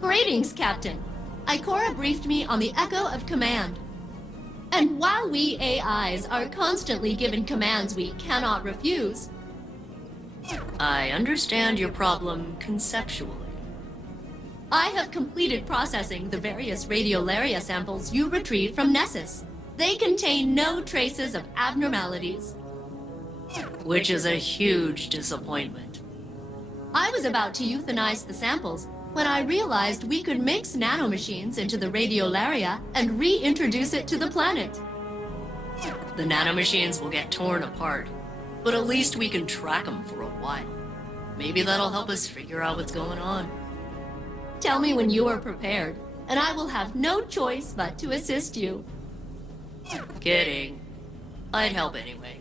Greetings, Captain. Ikora briefed me on the echo of command. And while we AIs are constantly given commands we cannot refuse... I understand your problem conceptually. I have completed processing the various radiolaria samples you retrieved from Nessus. They contain no traces of abnormalities. Which is a huge disappointment. I was about to euthanize the samples when I realized we could mix nanomachines into the radiolaria and reintroduce it to the planet. The nanomachines will get torn apart, but at least we can track them for a while. Maybe that'll help us figure out what's going on. Tell me when you are prepared, and I will have no choice but to assist you. Kidding. I'd help anyway.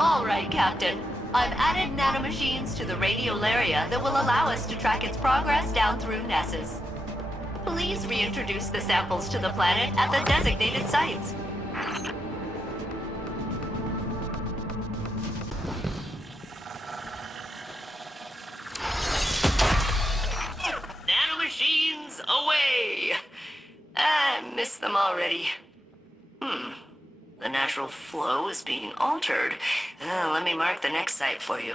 All right, Captain. I've added nanomachines to the radiolaria that will allow us to track its progress down through Nessus. Please reintroduce the samples to the planet at the designated sites. Nanomachines away! I miss them already. The natural flow is being altered. Let me mark the next site for you.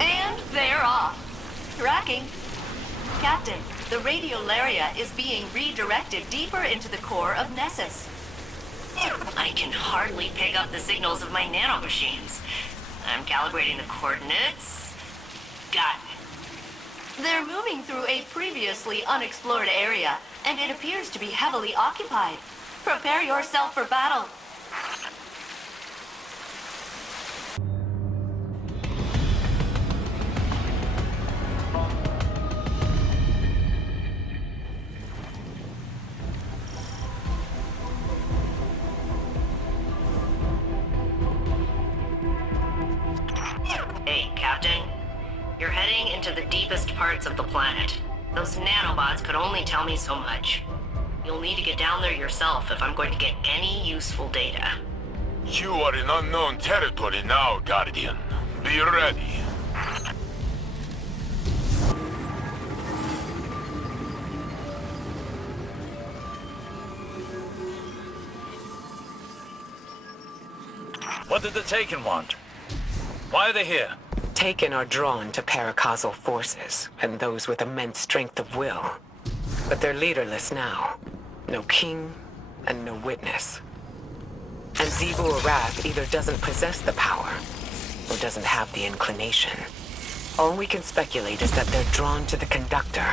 And they're off. Tracking. Captain, the radiolaria is being redirected deeper into the core of Nessus. I can hardly pick up the signals of my nanomachines. I'm calibrating the coordinates. Got it. They're moving through a previously unexplored area, and it appears to be heavily occupied. Prepare yourself for battle. Hey, Captain. You're heading into the deepest parts of the planet. Those nanobots could only tell me so much. You'll need to get down there yourself if I'm going to get any useful data. You are in unknown territory now, Guardian. Be ready. What did the Taken want? Why are they here? Taken are drawn to paracausal forces, and those with immense strength of will. But they're leaderless now. No king, and no witness. And Zebu Arath either doesn't possess the power, or doesn't have the inclination. All we can speculate is that they're drawn to the conductor.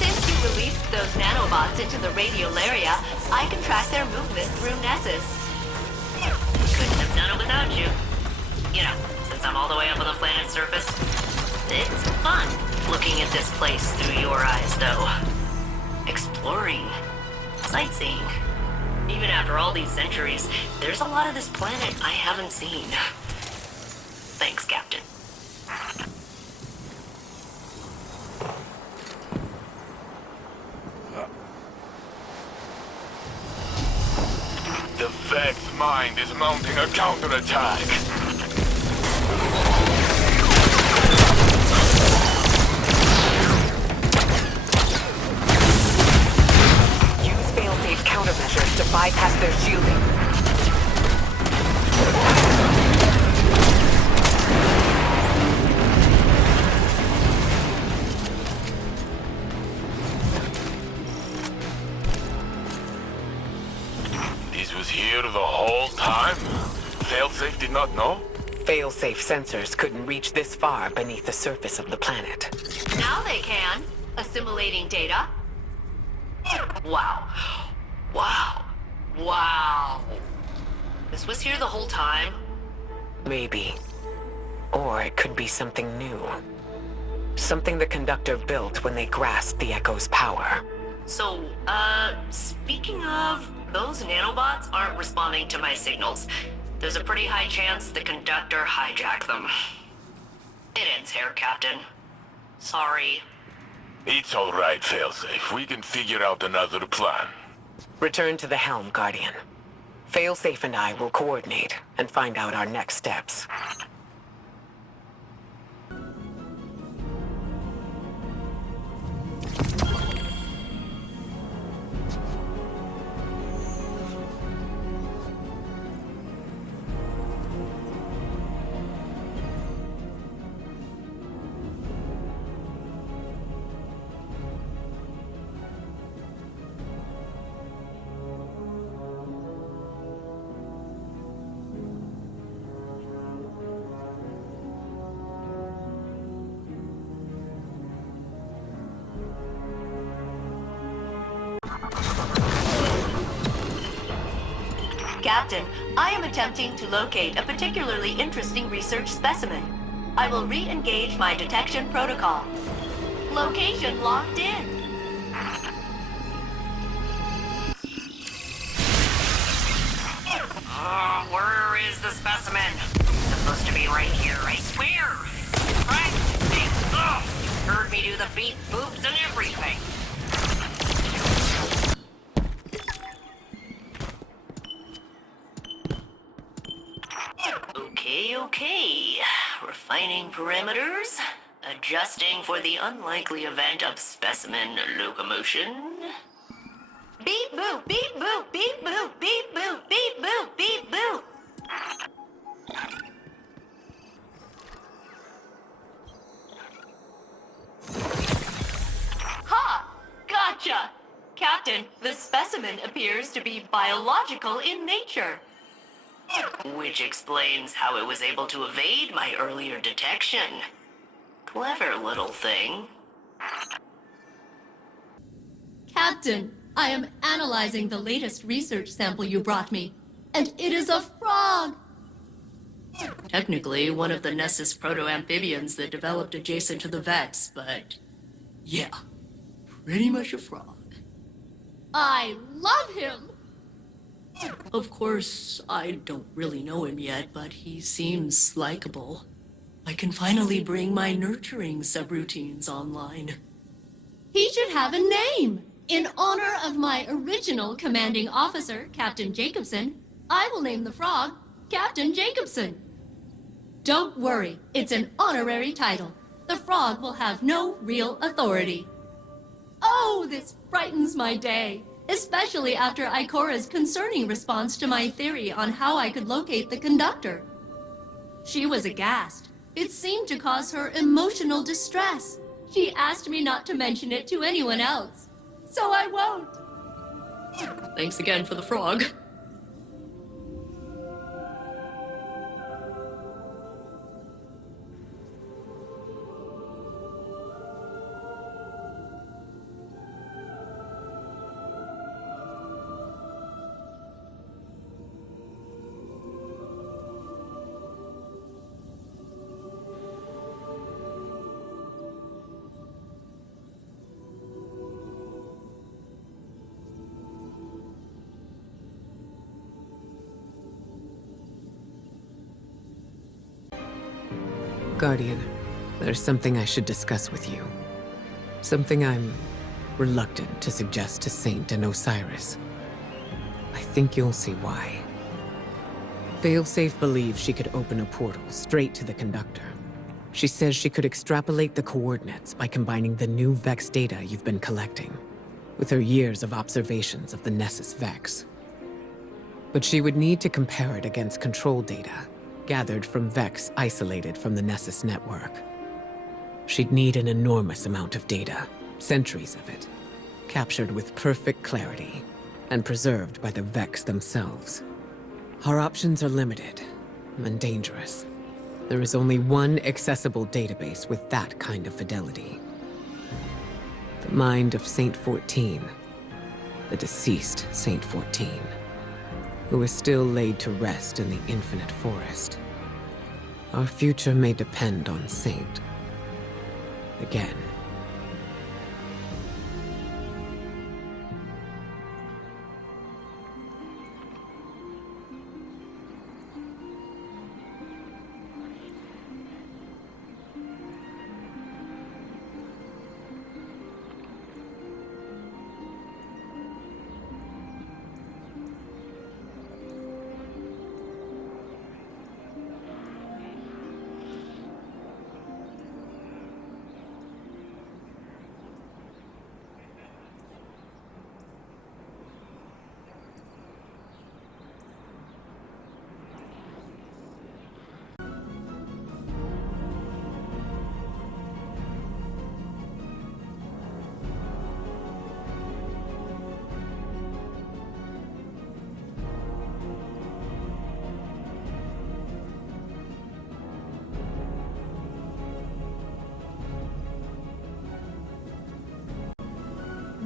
Since you released those nanobots into the radiolaria, I can track their movement through Nessus. Couldn't have done it without you. You know, since I'm all the way up on the planet's surface. It's fun looking at this place through your eyes, though. Exploring. Sightseeing. Even after all these centuries, there's a lot of this planet I haven't seen. Thanks, Captain. The facts mind is mounting a counterattack. Use Failsafe countermeasures to bypass their shielding. This was here the whole time? Failsafe did not know? Failsafe sensors couldn't reach this far beneath the surface of the planet. Now they can, assimilating data. Wow. Wow. Wow. This was here the whole time? Maybe. Or it could be something new. Something the conductor built when they grasped the Echo's power. So, speaking of, those nanobots aren't responding to my signals. There's a pretty high chance the conductor hijacked them. It ends here, Captain. Sorry. It's alright, Failsafe. We can figure out another plan. Return to the helm, Guardian. Failsafe and I will coordinate and find out our next steps. Captain, I am attempting to locate a particularly interesting research specimen. I will re-engage my detection protocol. Location locked in. Where is the specimen? It's supposed to be right here, I swear! Right? You heard me do the beat, boobs, and everything. Okay. Refining parameters. Adjusting for the unlikely event of specimen locomotion. Beep boop, beep boop, beep boop, beep boop, beep boop, beep boop. Ha! Gotcha! Captain, the specimen appears to be biological in nature. Which explains how it was able to evade my earlier detection. Clever little thing. Captain, I am analyzing the latest research sample you brought me, and it is a frog! Technically, one of the Nessus proto-amphibians that developed adjacent to the Vex, but yeah, pretty much a frog. I love him! Of course, I don't really know him yet, but he seems likable. I can finally bring my nurturing subroutines online. He should have a name! In honor of my original commanding officer, Captain Jacobson, I will name the frog Captain Jacobson. Don't worry, it's an honorary title. The frog will have no real authority. Oh, this brightens my day, especially after Ikora's concerning response to my theory on how I could locate the conductor. She was aghast. It seemed to cause her emotional distress. She asked me not to mention it to anyone else, so I won't. Thanks again for the frog. Guardian, there's something I should discuss with you. Something I'm reluctant to suggest to Saint and Osiris. I think you'll see why. Failsafe believes she could open a portal straight to the conductor. She says she could extrapolate the coordinates by combining the new Vex data you've been collecting with her years of observations of the Nessus Vex. But she would need to compare it against control data gathered from Vex isolated from the Nessus network. She'd need an enormous amount of data, centuries of it, captured with perfect clarity and preserved by the Vex themselves. Our options are limited and dangerous. There is only one accessible database with that kind of fidelity. The mind of Saint 14, the deceased Saint 14, who is still laid to rest in the infinite forest. Our future may depend on Saint. Again.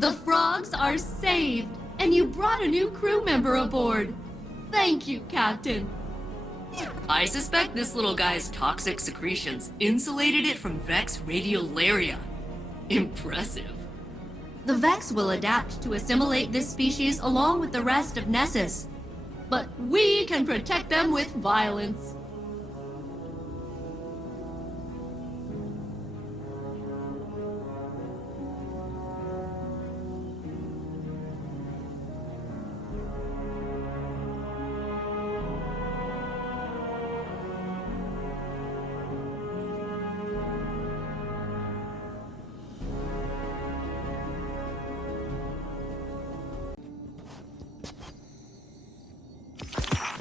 The frogs are saved, and you brought a new crew member aboard. Thank you, Captain. I suspect this little guy's toxic secretions insulated it from Vex radiolaria. Impressive. The Vex will adapt to assimilate this species along with the rest of Nessus. But we can protect them with violence.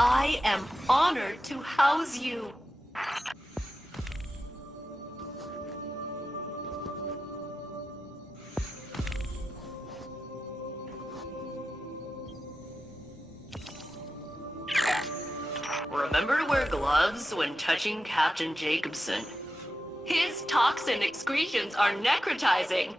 I am honored to house you. Remember to wear gloves when touching Captain Jacobson. His toxin excretions are necrotizing.